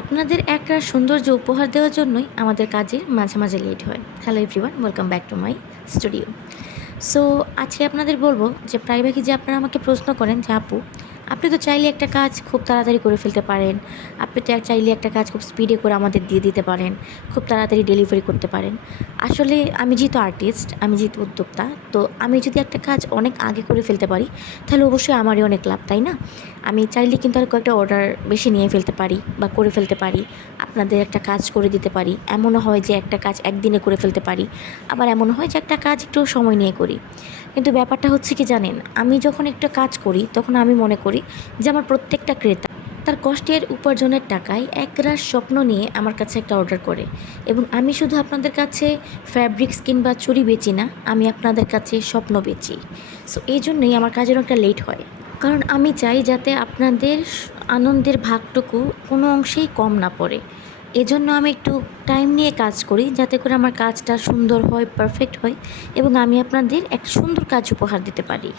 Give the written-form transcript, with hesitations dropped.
আপনাদের একটা সৌন্দর্য উপহার দেওয়ার জন্যই আমাদের কাজের মাঝে মাঝে লেট হয়। Hello everyone, welcome back to my studio. So আজকে আপনাদের বলবো যে প্রায়ভাগই যে আপনারা আমাকে প্রশ্ন করেন যে আপু, আপনি তো চাইলে একটা কাজ খুব তাড়াতাড়ি করে ফেলতে পারেন, আপনি তো চাইলে একটা কাজ খুব স্পিডে করে আমাদের দিয়ে দিতে পারেন, খুব তাড়াতাড়ি ডেলিভারি করতে পারেন। আসলে আমি যেহেতু আর্টিস্ট, আমি যেহেতু উদ্যোক্তা, তো আমি যদি একটা কাজ অনেক আগে করে ফেলতে পারি তাহলে অবশ্যই আমারই অনেক লাভ, তাই না? আমি চাইলে কিন্তু আর কয়েকটা অর্ডার বেশি নিয়ে ফেলতে পারি বা করে ফেলতে পারি, আপনাদের একটা কাজ করে দিতে পারি। এমনও হয় যে একটা কাজ একদিনে করে ফেলতে পারি, আবার এমন হয় যে একটা কাজ একটু সময় নিয়ে করি। কিন্তু ব্যাপারটা হচ্ছে কি জানেন, আমি যখন একটা কাজ করি তখন আমি মনে করি যে আমার প্রত্যেকটা ক্রেতা তার কষ্টের উপার্জনের টাকায় একরাশ স্বপ্ন নিয়ে আমার কাছে একটা অর্ডার করে। এবং আমি শুধু আপনাদের কাছে ফ্যাব্রিক্স কিংবা চুড়ি বেচি না, আমি আপনাদের কাছে স্বপ্ন বেচি। সো এই জন্যই আমার কাজের একটা লেট হয়, কারণ আমি চাই যাতে আপনাদের আনন্দের ভাগটুকু কোনো অংশেই কম না পড়ে। এজন্য আমি একটু টাইম নিয়ে কাজ করি, যাতে করে আমার কাজটা সুন্দর হয়, পারফেক্ট হয় এবং আমি আপনাদের একটা সুন্দর কাজ উপহার দিতে পারি।